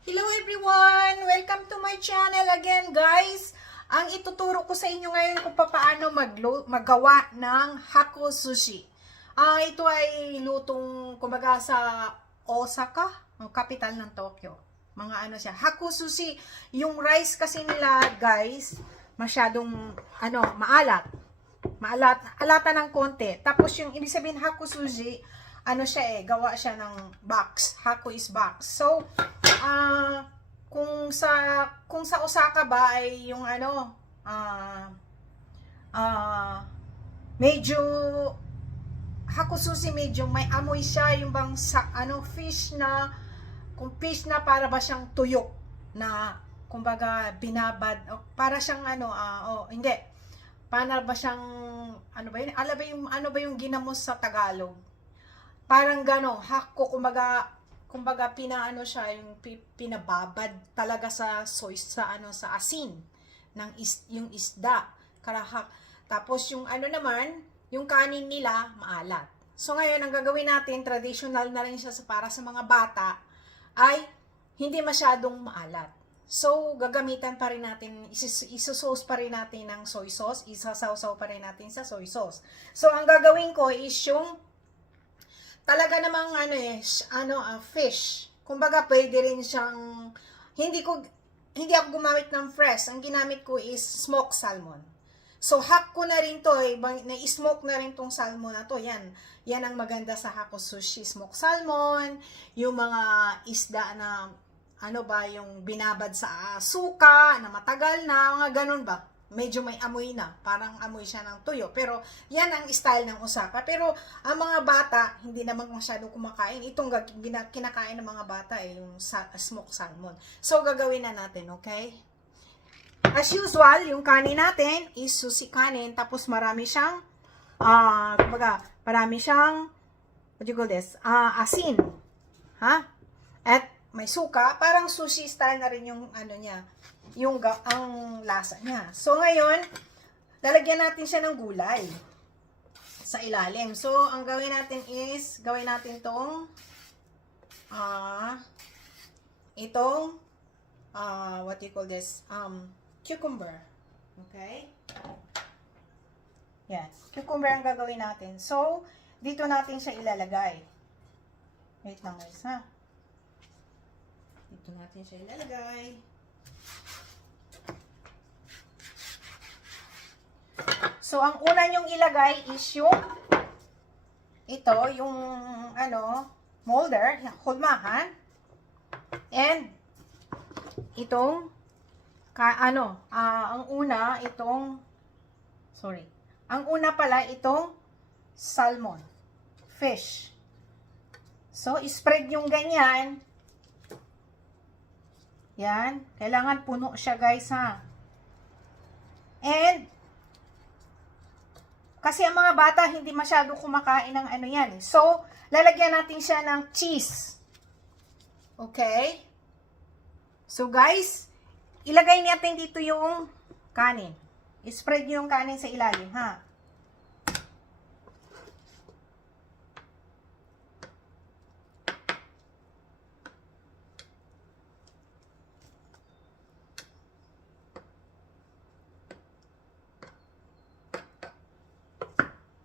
Hello everyone! Welcome to my channel again, guys! Ang ituturo ko sa inyo ngayon kung paano magawa ng Hako Sushi. Ito ay lutong kumbaga sa Osaka, ang capital ng Tokyo. Mga ano siya, Hako Sushi. Yung rice kasi nila, guys, masyadong maalat. Alata ng konti. Tapos yung ibig sabihin Hako Sushi, gawa siya ng box. Hako is box. So, kung sa Osaka ba ay yung medyo Hako Sushi medyo may amoy siya, yung bang fish na, kung fish na para ba siyang tuyok na kumbaga binabad, para siyang hindi, para ba siyang ano ba yung ginamos sa Tagalog, parang hako, kumbaga pinaano siya, yung pinababad talaga sa sa asin ng yung isda, karahak. Tapos yung yung kanin nila maalat. So ngayon ang gagawin natin, traditional na rin siya para sa mga bata, ay hindi masyadong maalat. So gagamitan pa rin natin, isusauce pa rin natin ng soy sauce, isasawsaw pa rin natin sa soy sauce. So ang gagawin ko is yung talaga namang fish. Kumbaga pwede rin siyang, hindi ako gumamit ng fresh. Ang ginamit ko is smoked salmon. So hack ko na rin to, na-smoke na rin tong salmon na to. Yan ang maganda sa Hako Sushi, smoked salmon, yung mga isda na yung binabad sa suka na matagal na, mga ganun ba? Medyo may amoy na, parang amoy siya ng tuyo. Pero yan ang style ng Osaka. Pero ang mga bata, hindi naman masyadong kumakain. Itong kinakain ng mga bata yung smoked salmon. So gagawin na natin, okay? As usual, yung kanin natin is sushi kanin. Tapos marami siyang, what do you call this? Asin. Ha? At may suka. Parang sushi style na rin yung niya, ang lasa niya. So ngayon, lalagyan natin siya ng gulay sa ilalim. So ang gawin natin is, tong what do you call this? Cucumber. Okay? Yan. Cucumber ang gagawin natin. So, dito natin siya ilalagay. Wait lang guys, ha? Dito natin siya ilalagay. So, ang una nyong ilagay is yung molder, hulmahan. And itong ang una pala itong salmon, fish. So, spread yung ganyan. Yan, kailangan puno siya guys, ha. And kasi ang mga bata hindi masyado kumakain ng yan. So, lalagyan natin siya ng cheese. Okay? So, guys, ilagay natin dito yung kanin. I-spread nyo yung kanin sa ilalim, ha?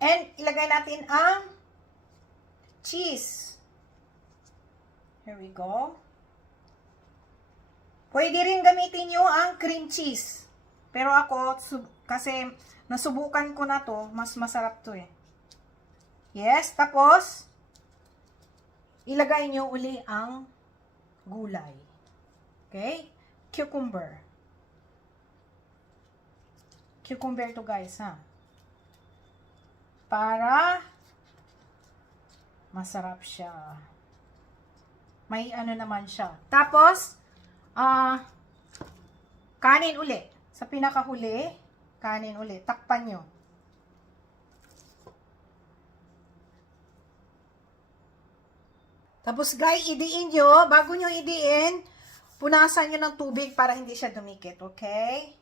And, ilagay natin ang cheese. Here we go. Pwede rin gamitin nyo ang cream cheese. Pero ako, kasi nasubukan ko na to, mas masarap to eh. Yes, tapos, ilagay nyo uli ang gulay. Okay? Cucumber. Cucumber to guys, ha? Para masarap siya. May naman siya. Tapos, kanin uli. Sa pinakahuli, kanin uli. Takpan nyo. Tapos guys, idiin nyo. Bago nyo idiin, punasan nyo ng tubig para hindi siya dumikit. Okay?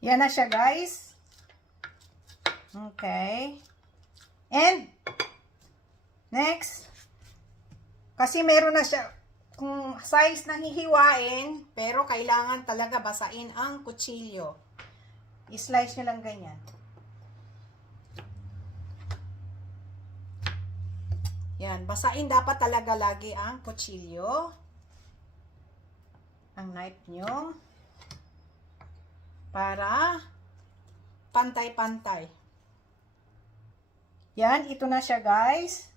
Yan na siya, guys. Okay. And, next, kasi meron na siya, kung size na hihiwain, pero kailangan talaga basain ang kutsilyo. I-slice nyo lang ganyan. Yan, basain dapat talaga lagi ang kutsilyo. Ang knife nyo. Para pantay-pantay. Yan, ito na siya, guys.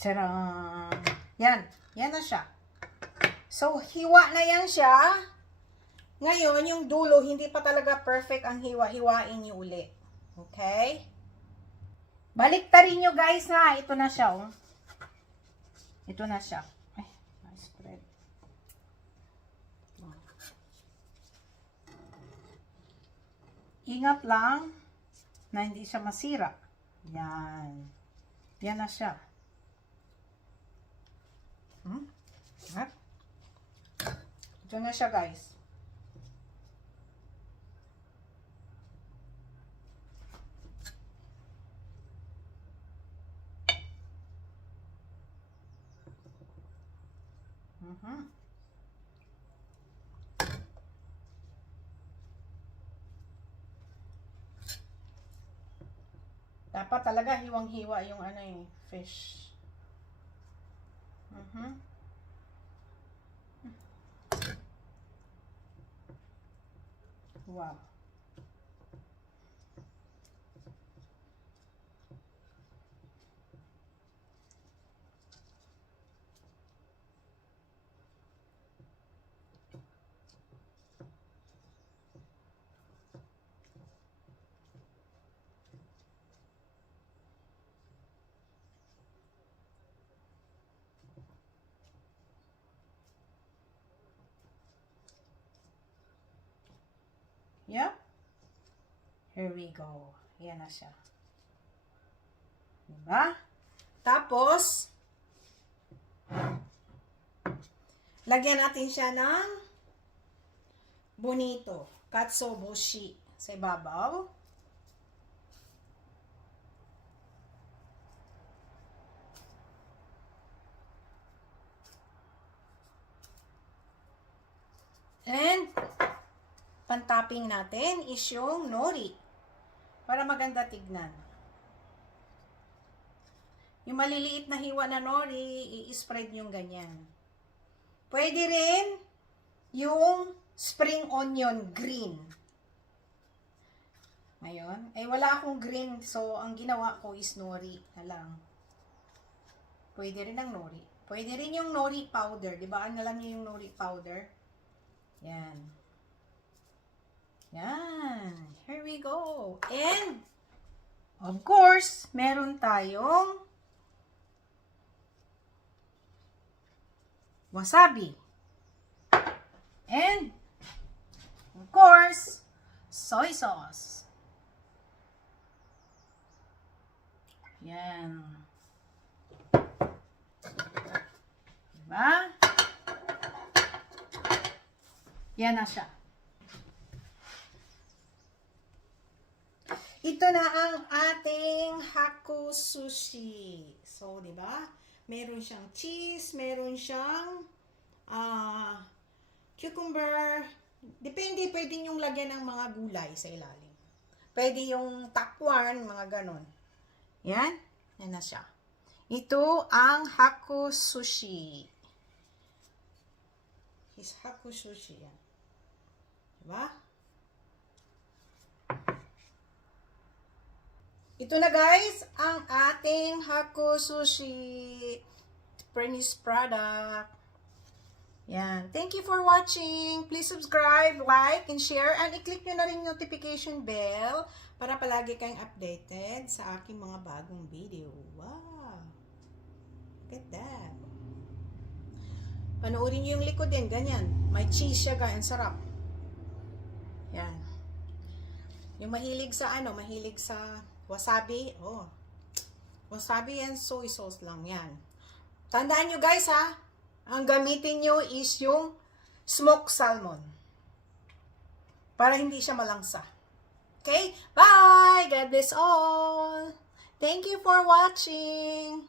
Tcharam! Yan, yan na siya. So, hiwa na yan siya. Ngayon, yung dulo, hindi pa talaga perfect ang hiwa-hiwain nyo uli. Okay? Baliktarin nyo, guys, ha. Ito na siya, oh. Ito na siya. Ay, na-spread. Ingat lang na hindi siya masira. Yan. Yan na siya. Ito na siya, guys. Dapat talaga hiwang-hiwa yung ano yung fish. Wow. Yep. Here we go. Yan na siya. Diba? Tapos, lagyan natin siya ng bonito. Katsuobushi sa ibabaw. And, pantopping natin is yung nori. Para maganda tignan. Yung maliliit na hiwa na nori, i-spread yung ganyan. Pwede rin yung spring onion green. Ngayon, ay wala akong green, so ang ginawa ko is nori na lang. Pwede rin ang nori. Pwede rin yung nori powder. Diba? Alam niyo yung nori powder? Yan. Yan. Here we go. And, of course, meron tayong wasabi. And, of course, soy sauce. Yan. Diba? Yan na siya. Ito na ang ating Hakko Sushi. So, di ba? Meron siyang cheese, meron siyang cucumber. Depende, pwede yung lagyan ng mga gulay sa ilalim. Pwede yung takwan, mga ganon. Yan. Yan na siya. Ito ang Hakko Sushi. Is Hakko Sushi. Yan. Diba? Ito na, guys, ang ating Hakko Sushi finished product. Yan. Thank you for watching. Please subscribe, like, and share. And i-click nyo na rin yung notification bell para palagi kayong updated sa aking mga bagong video. Wow! Look at that. Panoorin nyo yung likod din. Ganyan. May cheese siya, guys. Ang sarap. Yan. Yung mahilig sa mahilig sa wasabi, wasabi and soy sauce lang yan. Tandaan nyo, guys, ha, ang gamitin nyo is yung smoked salmon. Para hindi siya malangsa. Okay? Bye! God bless all! Thank you for watching!